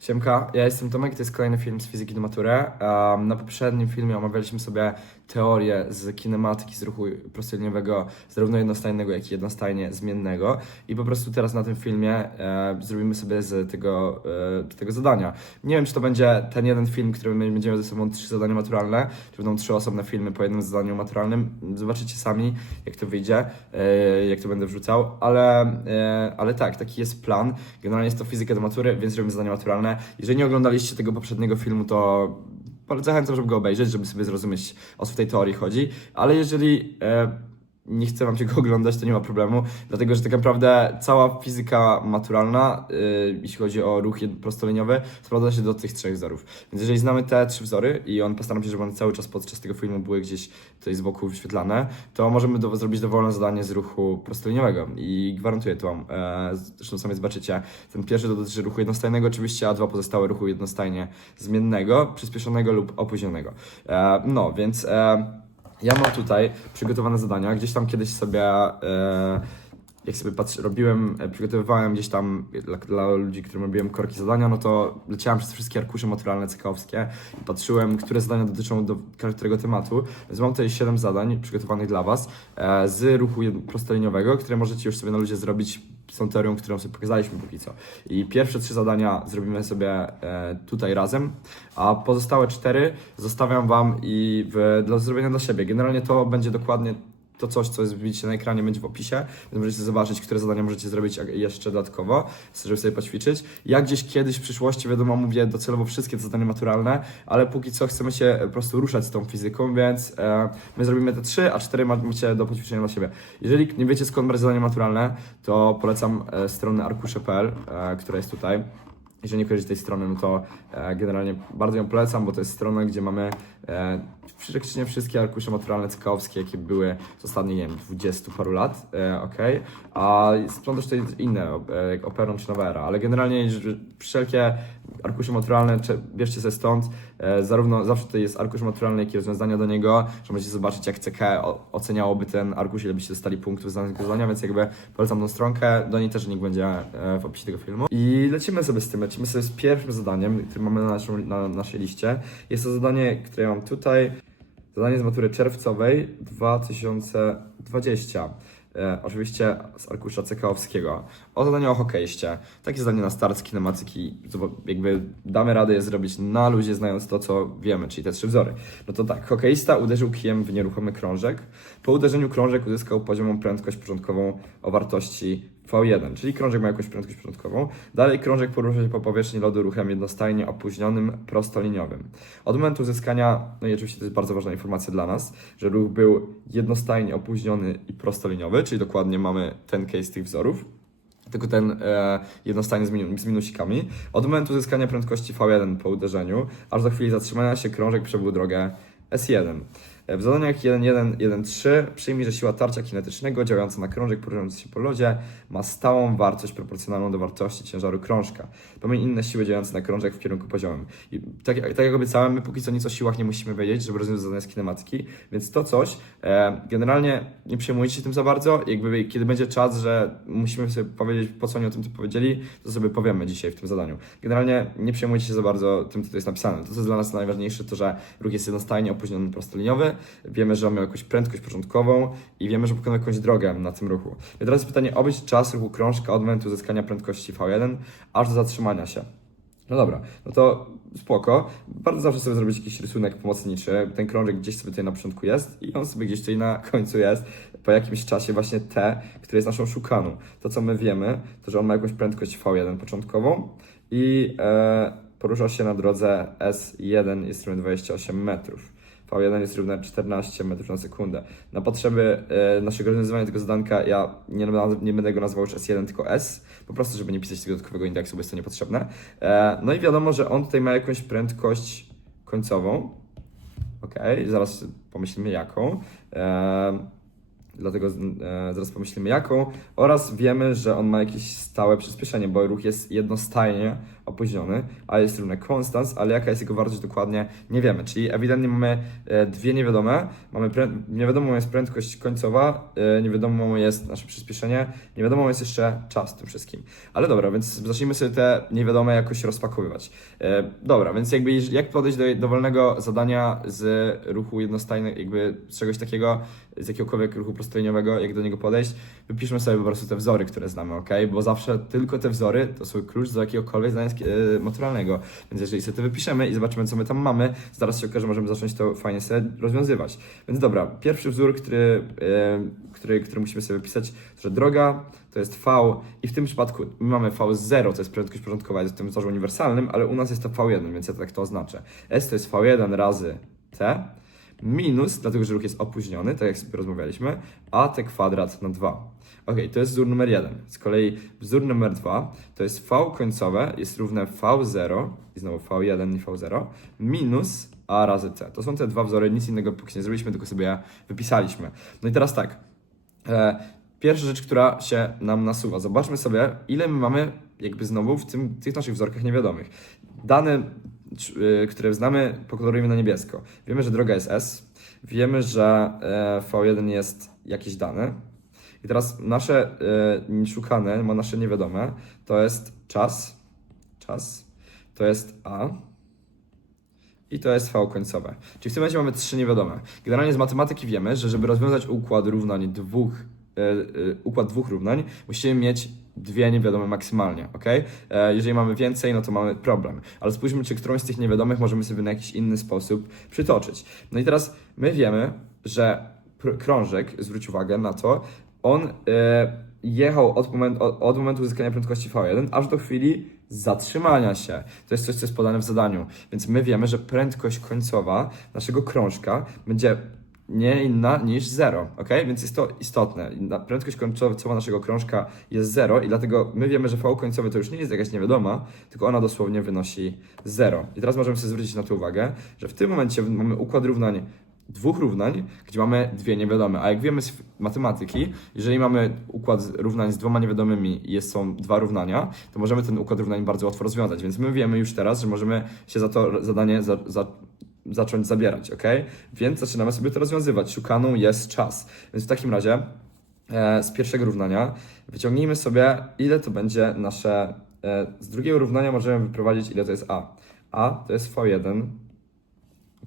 Siemka, ja jestem Tomek, to jest kolejny film z fizyki do maturę. Um, na poprzednim filmie omawialiśmy sobie teorię z kinematyki, z ruchu prostoliniowego, zarówno jednostajnego, jak i jednostajnie zmiennego. I po prostu teraz na tym filmie e, zrobimy sobie z tego, e, tego zadania. Nie wiem, czy to będzie ten jeden film, który my będziemy ze sobą trzy zadania maturalne, czy będą trzy osobne filmy po jednym zadaniu maturalnym. Zobaczycie sami, jak to wyjdzie, e, jak to będę wrzucał, ale, e, ale tak, taki jest plan. Generalnie jest to fizyka do matury, więc robimy zadania maturalne. Jeżeli nie oglądaliście tego poprzedniego filmu, to zachęcam, żeby go obejrzeć, żeby sobie zrozumieć, o co w tej teorii chodzi, ale jeżeli e, nie chce wam się go oglądać, to nie ma problemu, dlatego że tak naprawdę cała fizyka maturalna, y, jeśli chodzi o ruch prostoliniowy, sprowadza się do tych trzech wzorów. Więc jeżeli znamy te trzy wzory i on postaram się, żeby one cały czas podczas tego filmu były gdzieś tutaj z boku wyświetlane, to możemy do, zrobić dowolne zadanie z ruchu prostoliniowego i gwarantuję to wam. E, zresztą sami zobaczycie, ten pierwszy dotyczy ruchu jednostajnego oczywiście, a dwa pozostałe ruchu jednostajnie zmiennego, przyspieszonego lub opóźnionego. E, no, więc... E, ja mam tutaj przygotowane zadania. Gdzieś tam kiedyś sobie, e, jak sobie patrzy, robiłem, e, przygotowywałem gdzieś tam dla, dla ludzi, którym robiłem korki zadania, no to leciałem przez wszystkie arkusze maturalne cekowskie i patrzyłem, które zadania dotyczą do którego tematu. Więc mam tutaj 7 zadań przygotowanych dla Was e, z ruchu prostoliniowego, które możecie już sobie na ludzie zrobić tą teorią, którą sobie pokazaliśmy póki co. I pierwsze trzy zadania zrobimy sobie e, tutaj razem, a pozostałe cztery zostawiam Wam i w, dla zrobienia dla siebie. Generalnie to będzie dokładnie to coś, co jest widzicie na ekranie, będzie w opisie, więc możecie zobaczyć, które zadania możecie zrobić jeszcze dodatkowo, żeby sobie poćwiczyć. Ja gdzieś kiedyś w przyszłości, wiadomo, mówię docelowo wszystkie te zadania maturalne, ale póki co chcemy się po prostu ruszać z tą fizyką, więc e, my zrobimy te trzy, a cztery ma- macie do poćwiczenia dla siebie. Jeżeli nie wiecie skąd brać zadania maturalne, to polecam e, stronę arkusze.pl, e, która jest tutaj. Jeżeli nie kojarzycie tej strony, no to e, generalnie bardzo ją polecam, bo to jest strona, gdzie mamy e, praktycznie wszystkie arkusze maturalne cekowskie, jakie były z ostatnich, nie wiem, 20 paru lat, e, ok, a są też tutaj inne, jak Operon czy Nowa ale generalnie wszelkie arkusze maturalne bierzcie ze stąd, zarówno zawsze tutaj jest arkusz maturalny, jak i rozwiązania do niego, że możecie zobaczyć, jak CK oceniałoby ten arkusz, ile byście dostali punktów z danego zadania, więc jakby polecam tą stronkę, do niej też link będzie w opisie tego filmu. I lecimy sobie z tym, lecimy sobie z pierwszym zadaniem, które mamy na, na naszej liście. Jest to zadanie, które mam tutaj, zadanie z matury czerwcowej 2020. E, oczywiście z arkusza cekowskiego. O zadanie o hokeiście. Takie zadanie na start z kinematyki. Jakby damy radę je zrobić na luzie, znając to, co wiemy, czyli te trzy wzory. No to tak, hokeista uderzył kijem w nieruchomy krążek. Po uderzeniu krążek uzyskał poziomą prędkość początkową o wartości V1, czyli krążek ma jakąś prędkość początkową. Dalej krążek porusza się po powierzchni lodu ruchem jednostajnie opóźnionym prostoliniowym. Od momentu uzyskania, no i oczywiście to jest bardzo ważna informacja dla nas, że ruch był jednostajnie opóźniony i prostoliniowy, czyli dokładnie mamy ten case tych wzorów tylko ten e, jednostajny z, z minusikami. Od momentu uzyskania prędkości V1 po uderzeniu, aż do chwili zatrzymania się krążek przebył drogę S1. W zadaniach 1.1.1.3 przyjmij, że siła tarcia kinetycznego działająca na krążek poruszający się po lodzie ma stałą wartość proporcjonalną do wartości ciężaru krążka. Pomiń inne siły działające na krążek w kierunku poziomym. I tak, tak jak obiecałem, my póki co nic o siłach nie musimy wiedzieć, żeby rozwiązać zadania z kinematyki, więc to coś, e, generalnie nie przejmujcie się tym za bardzo, jakby kiedy będzie czas, że musimy sobie powiedzieć, po co oni o tym powiedzieli, to sobie powiemy dzisiaj w tym zadaniu. Generalnie nie przejmujcie się za bardzo tym, co tu jest napisane. To, co jest dla nas najważniejsze, to, że ruch jest jednostajnie opóźniony prostoliniowy, wiemy, że on miał jakąś prędkość początkową i wiemy, że pokonał jakąś drogę na tym ruchu. I teraz pytanie, obejść czas ruchu krążka od momentu uzyskania prędkości V1 aż do zatrzymania się. No dobra, no to spoko. Bardzo zawsze sobie zrobić jakiś rysunek pomocniczy. Ten krążek gdzieś sobie tutaj na początku jest i on sobie gdzieś tutaj na końcu jest. Po jakimś czasie właśnie T, który jest naszą szukaną. To co my wiemy, to że on ma jakąś prędkość V1 początkową i e, porusza się na drodze S1 jest równy 28 metrów. V1 jest równe 14 metrów na sekundę. Na potrzeby e, naszego rozwiązywania tego zadanka ja nie, nie będę go nazywał już S1, tylko S, po prostu, żeby nie pisać tego dodatkowego indeksu, bo jest to niepotrzebne. E, no i wiadomo, że on tutaj ma jakąś prędkość końcową. Okej, zaraz pomyślimy jaką. E, dlatego e, zaraz pomyślimy jaką. Oraz wiemy, że on ma jakieś stałe przyspieszenie, bo ruch jest jednostajnie opóźniony, a jest równe constans, ale jaka jest jego wartość dokładnie, nie wiemy. Czyli ewidentnie mamy e, dwie niewiadome. Mamy niewiadomą jest prędkość końcowa, e, niewiadomą jest nasze przyspieszenie, niewiadomą jest jeszcze czas tym wszystkim. Ale dobra, więc zacznijmy sobie te niewiadome jakoś rozpakowywać. Dobra, więc jakby jak podejść do dowolnego zadania z ruchu jednostajnego, jakby z czegoś takiego, z jakiegokolwiek ruchu prostoliniowego, jak do niego podejść, wypiszmy sobie po prostu te wzory, które znamy, ok? Bo zawsze tylko te wzory to są klucz do jakiegokolwiek zadania e, maturalnego. Więc jeżeli sobie to wypiszemy i zobaczymy, co my tam mamy, zaraz się okaże, że możemy zacząć to fajnie sobie rozwiązywać. Więc dobra, pierwszy wzór, który, e, który, który musimy sobie wypisać, to że droga to jest V i w tym przypadku my mamy V0, to jest prędkość porządkowa, jest w tym wzorze uniwersalnym, ale u nas jest to V1, więc ja tak to oznaczę. S to jest V1 razy T minus, dlatego że ruch jest opóźniony, tak jak sobie rozmawialiśmy, a T kwadrat na 2. Ok, to jest wzór numer 1. Z kolei wzór numer 2 to jest V końcowe jest równe V0 i znowu V1 i V0 minus A razy T. To są te dwa wzory, nic innego póki nie zrobiliśmy, tylko sobie je wypisaliśmy. No i teraz tak, E, Pierwsza rzecz, która się nam nasuwa. Zobaczmy sobie, ile my mamy jakby znowu w tym, tych naszych wzorkach niewiadomych. Dane, c- które znamy, pokolorujemy na niebiesko. Wiemy, że droga jest S. Wiemy, że e, V1 jest jakieś dane. I teraz nasze e, szukane, ma nasze niewiadome, to jest czas, czas, to jest A, i to jest V końcowe. Czyli w tym momencie mamy trzy niewiadome. Generalnie z matematyki wiemy, że żeby rozwiązać układ równań dwóch, e, e, układ dwóch równań, musimy mieć dwie niewiadome maksymalnie, ok? E, jeżeli mamy więcej, no to mamy problem. Ale spójrzmy, czy którąś z tych niewiadomych możemy sobie na jakiś inny sposób przytoczyć. No i teraz my wiemy, że krążek, zwróć uwagę na to, on e, jechał od momentu, od momentu uzyskania prędkości V1 aż do chwili zatrzymania się. To jest coś, co jest podane w zadaniu. Więc my wiemy, że prędkość końcowa naszego krążka będzie nie inna niż 0, ok? Więc jest to istotne. Prędkość końcowa naszego krążka jest 0 i dlatego my wiemy, że V końcowy to już nie jest jakaś niewiadoma, tylko ona dosłownie wynosi 0. I teraz możemy sobie zwrócić na to uwagę, że w tym momencie mamy układ równań dwóch równań, gdzie mamy dwie niewiadome. A jak wiemy z matematyki, jeżeli mamy układ równań z dwoma niewiadomymi i są dwa równania, to możemy ten układ równań bardzo łatwo rozwiązać. Więc my wiemy już teraz, że możemy się za to zadanie za, za, zacząć zabierać, ok? Więc zaczynamy sobie to rozwiązywać. Szukaną jest czas. Więc w takim razie e, z pierwszego równania wyciągnijmy sobie, ile to będzie nasze. E, z drugiego równania możemy wyprowadzić, ile to jest A. A to jest V1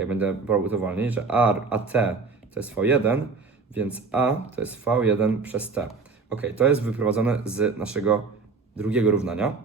ok, będę brał to wolniej, że A, a T to jest V1, więc A to jest V1 przez T. Ok, to jest wyprowadzone z naszego drugiego równania.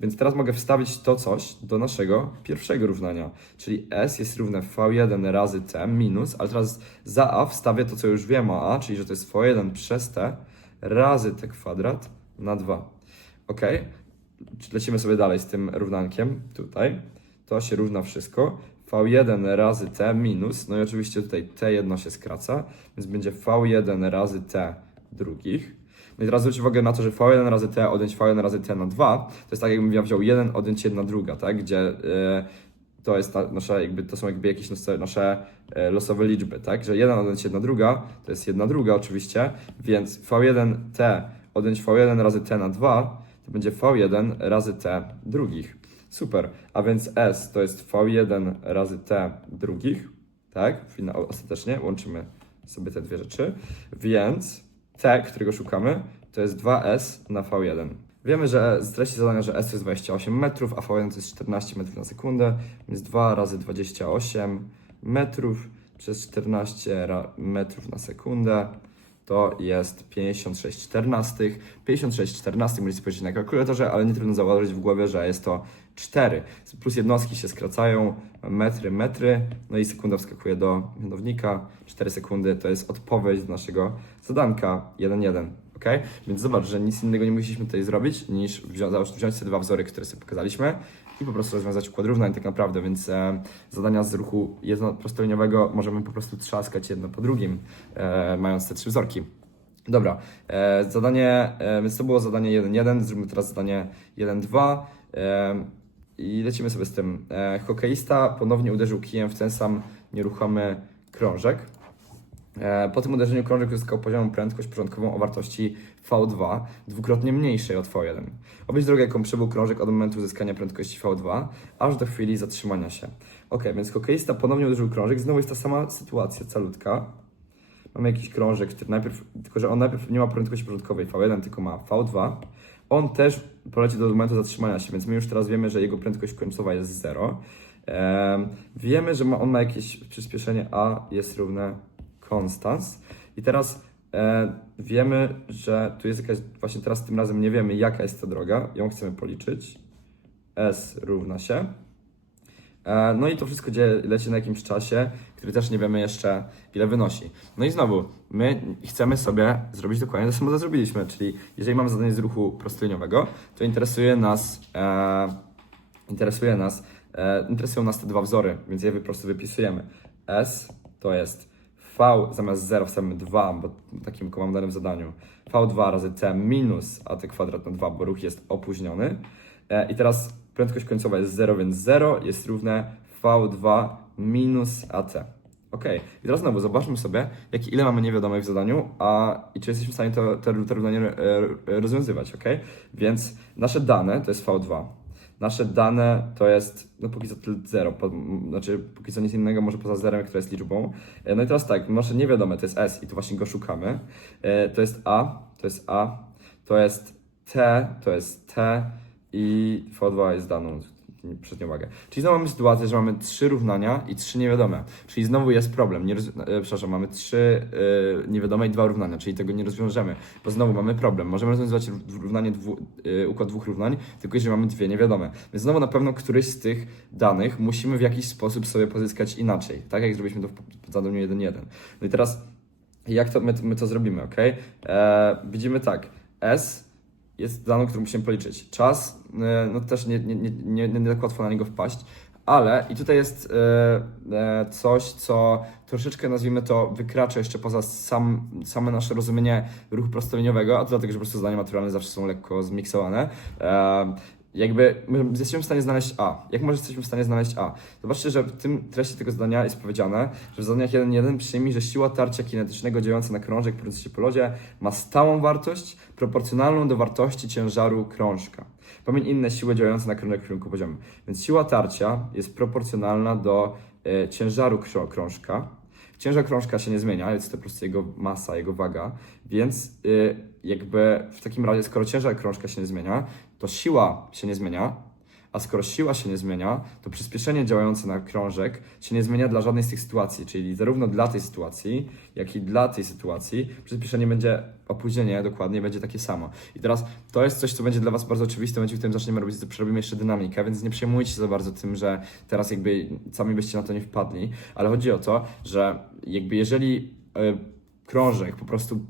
Więc teraz mogę wstawić to coś do naszego pierwszego równania, czyli S jest równe V1 razy T minus, ale teraz za A wstawię to, co już wiem o A, czyli że to jest V1 przez T razy T kwadrat na 2. Ok, lecimy sobie dalej z tym równankiem tutaj. To się równa wszystko. V1 razy t minus, no i oczywiście tutaj t jedno się skraca, więc będzie V1 razy t drugich. No i teraz zwróć uwagę na to, że V1 razy t odjąć V1 razy t na 2, to jest tak jakbym ja wziął 1 odjąć 1 druga, tak? Gdzie e, to jest ta nasza, jakby, to są jakby jakieś nasze, nasze e, losowe liczby, tak? Że 1 odjąć 1 druga to jest 1 druga oczywiście, więc V1t odjąć V1 razy t na 2 to będzie V1 razy t drugich. Super. A więc S to jest V1 razy T drugich, tak? Ostatecznie łączymy sobie te dwie rzeczy. Więc T, którego szukamy, to jest 2S na V1. Wiemy, że z treści zadania, że S to jest 28 metrów, a V1 to jest 14 metrów na sekundę, więc 2 razy 28 metrów przez 14 ra- metrów na sekundę to jest 56 czternastych. 56 czternastych możecie spojrzeć na kalkulatorze, ale nie trudno założyć w głowie, że jest to 4. Plus jednostki się skracają, metry, metry, no i sekunda wskakuje do mianownika. 4 sekundy to jest odpowiedź do naszego zadanka 1-1. Ok? Więc zobacz, że nic innego nie musieliśmy tutaj zrobić, niż wziąć, wziąć te dwa wzory, które sobie pokazaliśmy po prostu rozwiązać układ równań tak naprawdę, więc e, zadania z ruchu jednoprostoliniowego możemy po prostu trzaskać jedno po drugim, e, mając te trzy wzorki. Dobra, e, zadanie, e, więc to było zadanie 1-1, zróbmy teraz zadanie 1-2 e, i lecimy sobie z tym. E, hokeista ponownie uderzył kijem w ten sam nieruchomy krążek. E, Po tym uderzeniu krążek uzyskał poziomą prędkość porządkową o wartości V2, dwukrotnie mniejszej od V1. Oblicz drogę, jaką przebył krążek od momentu uzyskania prędkości V2, aż do chwili zatrzymania się. Ok, więc hokeista ponownie uderzył krążek, znowu jest ta sama sytuacja, calutka. Mamy jakiś krążek, który najpierw, tylko że on najpierw nie ma prędkości porządkowej V1, tylko ma V2. On też poleci do momentu zatrzymania się, więc my już teraz wiemy, że jego prędkość końcowa jest 0. Em, wiemy, że ma, on ma jakieś przyspieszenie A jest równe constans. I teraz e, wiemy, że tu jest jakaś, właśnie teraz tym razem nie wiemy jaka jest ta droga, ją chcemy policzyć. S równa się. E, No i to wszystko dzieje, leci na jakimś czasie, który też nie wiemy jeszcze ile wynosi. No i znowu, my chcemy sobie zrobić dokładnie to samo, co zrobiliśmy, czyli jeżeli mamy zadanie z ruchu prostoliniowego, to interesuje nas, e, interesuje nas, e, interesują nas te dwa wzory, więc je po prostu wypisujemy. S to jest V zamiast 0 wstawimy 2, bo takim mam danym zadaniu. V2 razy T minus AT kwadrat na 2, bo ruch jest opóźniony. E, I teraz prędkość końcowa jest 0, więc 0 jest równe V2 minus AT. Ok, i teraz znowu zobaczmy sobie, jak, ile mamy niewiadomych w zadaniu, a i czy jesteśmy w stanie to, to, to równanie e, rozwiązywać, ok? Więc nasze dane to jest V2. Nasze dane to jest, no póki co 0, po, znaczy póki co nic innego może poza zerem, która jest liczbą. E, No i teraz tak, nasze niewiadome to jest S i tu właśnie go szukamy. E, To jest A, to jest A, to jest T, to jest T i V2 jest daną przed nią uwagę. Czyli znowu mamy sytuację, że mamy trzy równania i trzy niewiadome. Czyli znowu jest problem. Nie roz... e, przepraszam, mamy trzy e, niewiadome i dwa równania, czyli tego nie rozwiążemy, bo znowu mamy problem. Możemy rozwiązywać ró- równanie dwu, e, układ dwóch równań, tylko jeżeli mamy dwie niewiadome. Więc znowu na pewno któryś z tych danych musimy w jakiś sposób sobie pozyskać inaczej, tak jak zrobiliśmy to w zadaniu 1.1. No i teraz jak to, my, my to zrobimy, ok? E, widzimy tak, S jest daną, którą musimy policzyć. Czas, e, no też nie, nie, nie, nie, nie tak łatwo na niego wpaść, ale i tutaj jest e, e, coś, co troszeczkę nazwijmy to wykracza jeszcze poza sam, same nasze rozumienie ruchu prostoliniowego, a to dlatego, że po prostu zadania maturalne zawsze są lekko zmiksowane. Jakby my jesteśmy w stanie znaleźć A. Jak może jesteśmy w stanie znaleźć A? Zobaczcie, że w tym treści tego zadania jest powiedziane, że w zadaniach 1.1 przyjmij, że siła tarcia kinetycznego działająca na krążek kręcący się po lodzie ma stałą wartość proporcjonalną do wartości ciężaru krążka. Pomiń inne siły działające na krążek w kierunku poziomym. Więc siła tarcia jest proporcjonalna do e, ciężaru krążka. Ciężar krążka się nie zmienia, jest to po prostu jego masa, jego waga, więc y, jakby w takim razie, skoro ciężar krążka się nie zmienia, to siła się nie zmienia, a skoro siła się nie zmienia, to przyspieszenie działające na krążek się nie zmienia dla żadnej z tych sytuacji, czyli zarówno dla tej sytuacji, jak i dla tej sytuacji przyspieszenie będzie, opóźnienie dokładnie będzie takie samo. I teraz to jest coś, co będzie dla Was bardzo oczywiste, momencie, w którym zaczniemy robić, to przerobimy jeszcze dynamikę, więc nie przejmujcie się za bardzo tym, że teraz jakby sami byście na to nie wpadli, ale chodzi o to, że jakby jeżeli y, krążek po prostu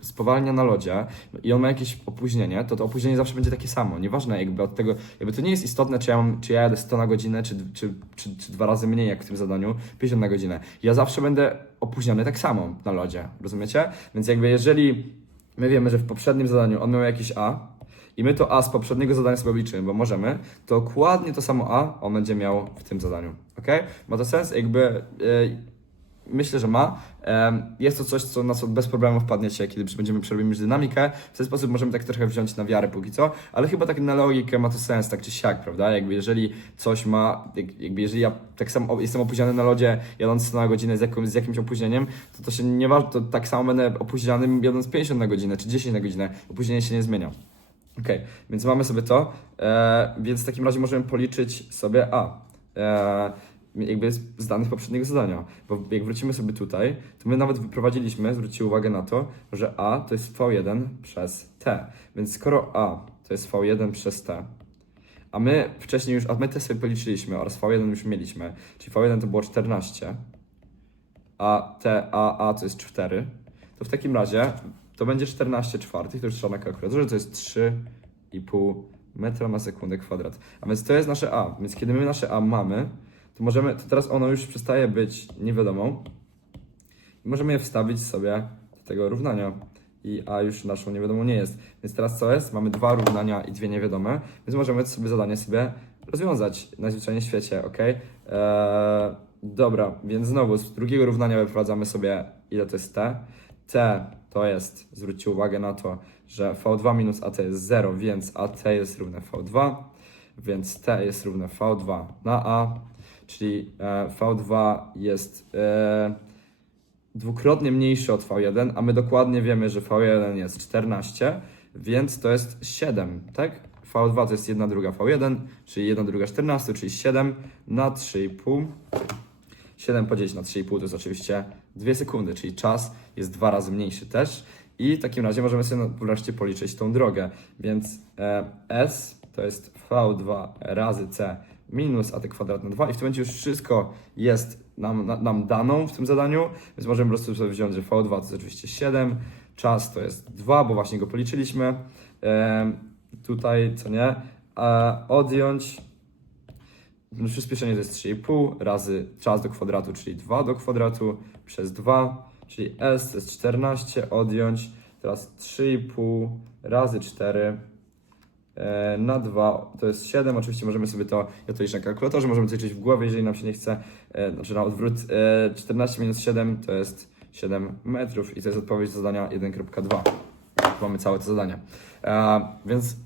spowalnia na lodzie i on ma jakieś opóźnienie, to to opóźnienie zawsze będzie takie samo. Nieważne jakby od tego, jakby to nie jest istotne, czy ja, mam, czy ja jadę 100 na godzinę, czy, czy, czy, czy dwa razy mniej jak w tym zadaniu, 50 na godzinę. Ja zawsze będę opóźniony tak samo na lodzie, rozumiecie? Więc jakby jeżeli my wiemy, że w poprzednim zadaniu on miał jakieś A, i my to A z poprzedniego zadania sobie obliczymy, bo możemy, to dokładnie to samo A on będzie miał w tym zadaniu. Ok? Ma to sens? Jakby. Yy, Myślę, że ma. Jest to coś, co nas bez problemu wpadniecie, kiedy będziemy przerobić dynamikę. W ten sposób możemy tak trochę wziąć na wiarę póki co, ale chyba tak na logikę ma to sens, tak czy siak, prawda? Jakby jeżeli coś ma, jak- jakby jeżeli ja tak samo jestem opóźniony na lodzie, jadąc 100 na godzinę z, jaką, z jakimś opóźnieniem, to to się nie waży, to tak samo będę opóźniony jadąc 50 na godzinę, czy 10 na godzinę. Opóźnienie się nie zmienia. Okej, więc mamy sobie to, e, więc w takim razie możemy policzyć sobie A. E, jakby z z danych poprzedniego zadania. Bo jak wrócimy sobie tutaj, to my nawet wyprowadziliśmy, zwróćcie uwagę na to, że A to jest V1 przez T. Więc skoro A to jest V1 przez T, a my wcześniej już, a my T sobie policzyliśmy oraz V1 już mieliśmy, czyli V1 to było 14, a T, A, A to jest 4, to w takim razie to będzie 14 czwartych, to już trzeba na kalkulatorze, to jest 3,5 metra na sekundę kwadrat. A więc to jest nasze A, więc kiedy my nasze A mamy, to możemy, to teraz ono już przestaje być niewiadomą i możemy je wstawić sobie do tego równania. I A już naszą niewiadomą nie jest. Więc teraz co jest? Mamy dwa równania i dwie niewiadome, więc możemy sobie zadanie sobie rozwiązać najzwyczajniej w świecie, ok? Eee, Dobra, więc znowu z drugiego równania wyprowadzamy sobie, ile to jest t. t to jest, zwróćcie uwagę na to, że v2 minus at jest 0, więc at jest równe v2, więc t jest równe v2 na a, czyli e, v2 jest e, dwukrotnie mniejszy od v1, a my dokładnie wiemy, że v1 jest 14, więc to jest 7, tak? v2 to jest 1 druga v1, czyli 1 druga 14, czyli 7 na 3,5. 7 podzielić na 3,5 to jest oczywiście 2 sekundy, czyli czas jest dwa razy mniejszy też. I w takim razie możemy sobie wreszcie policzyć tą drogę. Więc e, S to jest V2 razy C minus AT kwadrat na 2 i w tym momencie już wszystko jest nam, na, nam daną w tym zadaniu, więc możemy po prostu sobie wziąć, że V2 to jest oczywiście 7, czas to jest 2, bo właśnie go policzyliśmy. E, tutaj, co nie, e, odjąć. Przyspieszenie to jest 3,5 razy czas do kwadratu, czyli 2 do kwadratu przez 2, czyli S to jest 14, odjąć. Teraz 3,5 razy 4 e, na 2 to jest 7. Oczywiście możemy sobie to, ja to liczę na kalkulatorze, możemy to liczyć w głowie, jeżeli nam się nie chce, e, znaczy na odwrót. E, 14 minus 7 to jest 7 metrów i to jest odpowiedź do zadania 1.2. Mamy całe to zadanie. E, więc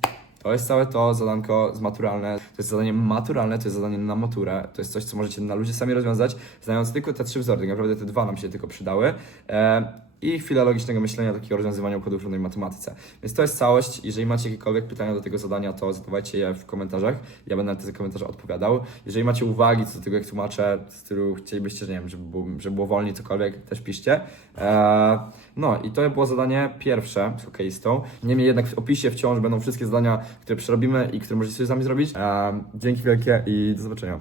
to jest całe to zadanko z maturalne. To jest zadanie maturalne, to jest zadanie na maturę. To jest coś, co możecie na ludzie sami rozwiązać, znając tylko te trzy wzory. Tak naprawdę te dwa nam się tylko przydały. E, I chwila logicznego myślenia, takiego rozwiązywania układów równej matematyce. Więc to jest całość. Jeżeli macie jakiekolwiek pytania do tego zadania, to zadawajcie je w komentarzach. Ja będę na te komentarze odpowiadał. Jeżeli macie uwagi co do tego, jak tłumaczę, z którą chcielibyście, że nie wiem, żeby było, żeby było wolniej, cokolwiek, też piszcie. E, no i to było zadanie pierwsze z hokeistą. Niemniej jednak w opisie wciąż będą wszystkie zadania, które przerobimy i które możecie sobie sami zrobić. E, dzięki wielkie i do zobaczenia.